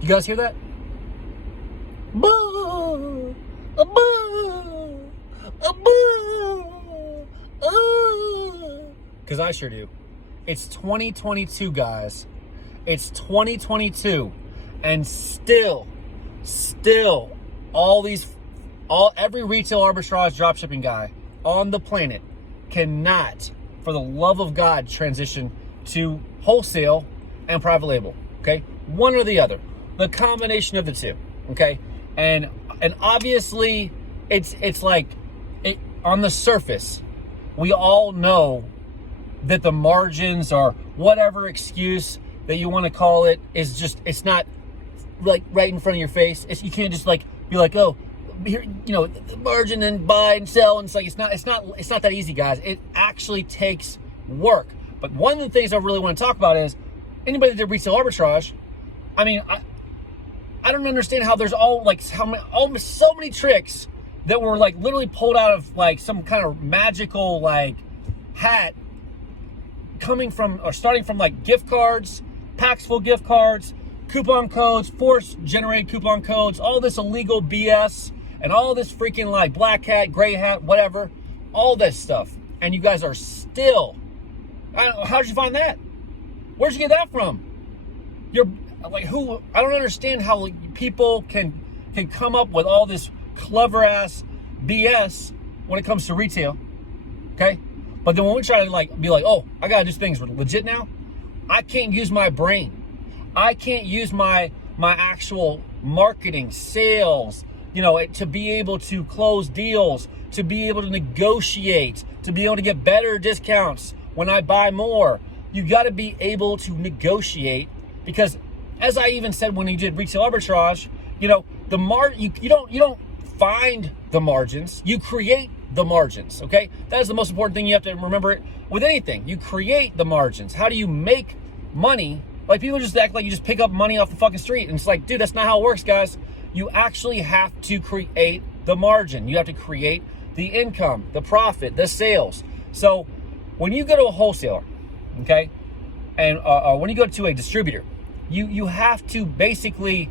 You guys hear that? Boo! A boo! A boo! Because I sure do. It's 2022, guys. It's 2022, and still, every retail arbitrage dropshipping guy on the planet cannot, for the love of God, transition to wholesale and private label. Okay, one or the other, the combination of the two. Okay, and obviously, it's like on the surface, we all know that the margins, or whatever excuse that you want to call it, is just, it's not like right in front of your face. You can't just like be like, oh, here, the margin and buy and sell. And it's like, it's not that easy, guys. It actually takes work. But one of the things I really want to talk about is anybody that did resale arbitrage. I mean, I don't understand how there's so many tricks that were like literally pulled out of like some kind of magical like hat, coming from or starting from like gift cards, packs full gift cards, coupon codes, force generated coupon codes, all this illegal BS, and all this freaking like black hat, gray hat, whatever, all this stuff. And you guys are still, how'd you find that? Where'd you get that from? You're like, who? I don't understand how people can come up with all this clever ass BS when it comes to retail. Okay? But then when we try to like be like, oh, I gotta do things legit now, I can't use my brain. I can't use my actual marketing, sales, to be able to close deals, to be able to negotiate, to be able to get better discounts when I buy more. You got to be able to negotiate, because as I even said when you did retail arbitrage, you don't find the margins, you create the margins. Okay, that is the most important thing. You have to remember it with anything. You create the margins. How do you make money? Like, people just act like you just pick up money off the fucking street, and it's like, dude, that's not how it works, guys. You actually have to create the margin. You have to create the income, the profit, the sales. So when you go to a wholesaler, okay, and when you go to a distributor, you have to basically,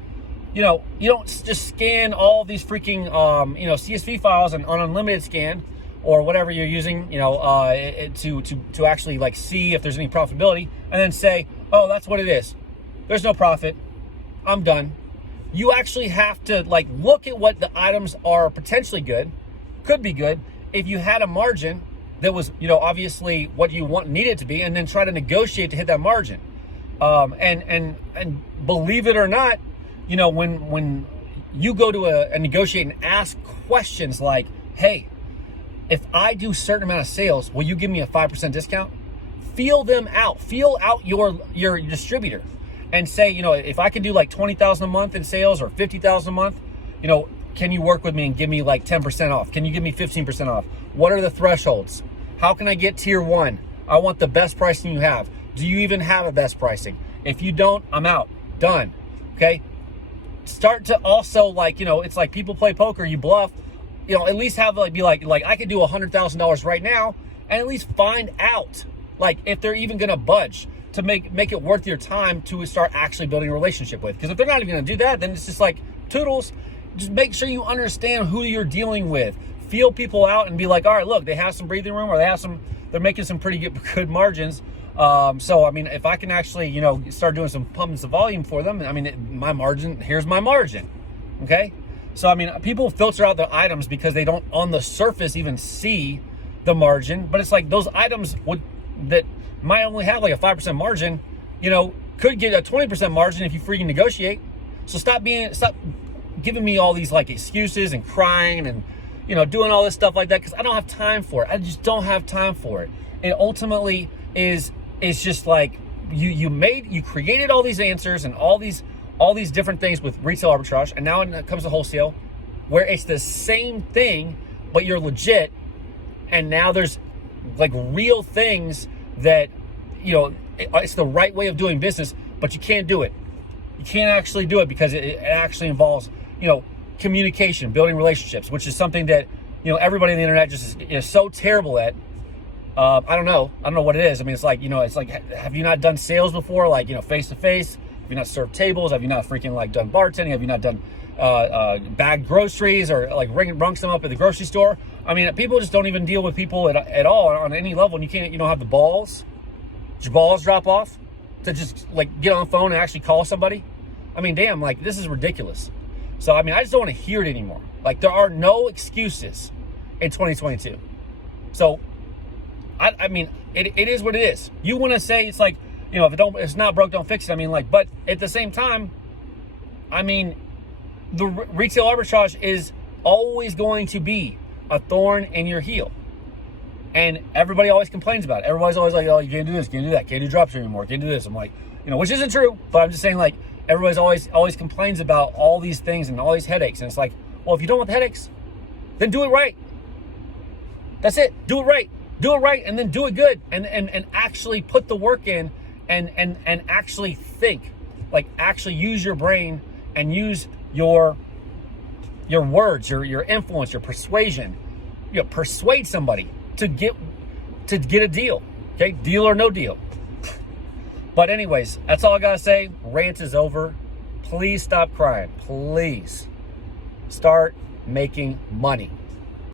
you don't just scan all these freaking CSV files on unlimited scan or whatever you're using, to actually like see if there's any profitability, and then say, oh, that's what it is. There's no profit. I'm done. You actually have to like look at what the items are potentially good, could be good, if you had a margin that was, obviously what you need it to be, and then try to negotiate to hit that margin. And believe it or not, when you go to a negotiate and ask questions like, hey, if I do a certain amount of sales, will you give me a 5% discount? Feel them out. Feel out your distributor and say, if I can do like 20,000 a month in sales or 50,000 a month, can you work with me and give me like 10% off? Can you give me 15% off? What are the thresholds? How can I get tier 1? I want the best pricing you have. Do you even have a best pricing? If you don't, I'm out. Done. Okay? Start to also like, it's like people play poker, you bluff, at least have like, be like I could do $100,000 right now, and at least find out like if they're even gonna budge to make it worth your time to start actually building a relationship with. Because if they're not even gonna do that, then it's just like toodles. Just make sure you understand who you're dealing with. Feel people out and be like, all right, look, they have some breathing room, or they're making some pretty good margins. So I mean, if I can actually, start doing some pumping some volume for them, I mean, my margin, here's my margin. Okay. So, I mean, people filter out the items because they don't on the surface even see the margin, but it's like those items that might only have like a 5% margin, could get a 20% margin if you freaking negotiate. So stop giving me all these like excuses and crying and, doing all this stuff like that, because I don't have time for it. I just don't have time for it. It ultimately is just like you created all these answers and all these different things with retail arbitrage, and now it comes to wholesale, where it's the same thing, but you're legit, and now there's like real things that, it's the right way of doing business, but you can't do it. You can't actually do it because it actually involves, communication, building relationships, which is something that, everybody on the internet just is so terrible at. I don't know what it is. I mean, it's like, have you not done sales before? Like, face to face, Have you not served tables? Have you not freaking like done bartending? Have you not done bagged groceries or like rung some up at the grocery store? I mean, people just don't even deal with people at all on any level, and you don't have the balls. Your balls drop off to just like get on the phone and actually call somebody. I mean, damn, like this is ridiculous. So I mean, I just don't want to hear it anymore. Like there are no excuses in 2022. So I mean, it is what it is. You want to say it's like, you know, if it's not broke, don't fix it. I mean, like, but at the same time, I mean, the retail arbitrage is always going to be a thorn in your heel. And everybody always complains about it. Everybody's always like, oh, you can't do this, can't do that, can't do dropshipping anymore, can't do this. I'm like, you know, which isn't true, but I'm just saying, like, everybody's always complains about all these things and all these headaches. And it's like, well, if you don't want the headaches, then do it right. That's it. Do it right. Do it right, and then do it good, and actually put the work in, and actually think, like actually use your brain and use your words, your influence, your persuasion. You know, persuade somebody to get a deal. Okay, deal or no deal. But anyways, that's all I gotta say. Rant is over. Please stop crying. Please start making money.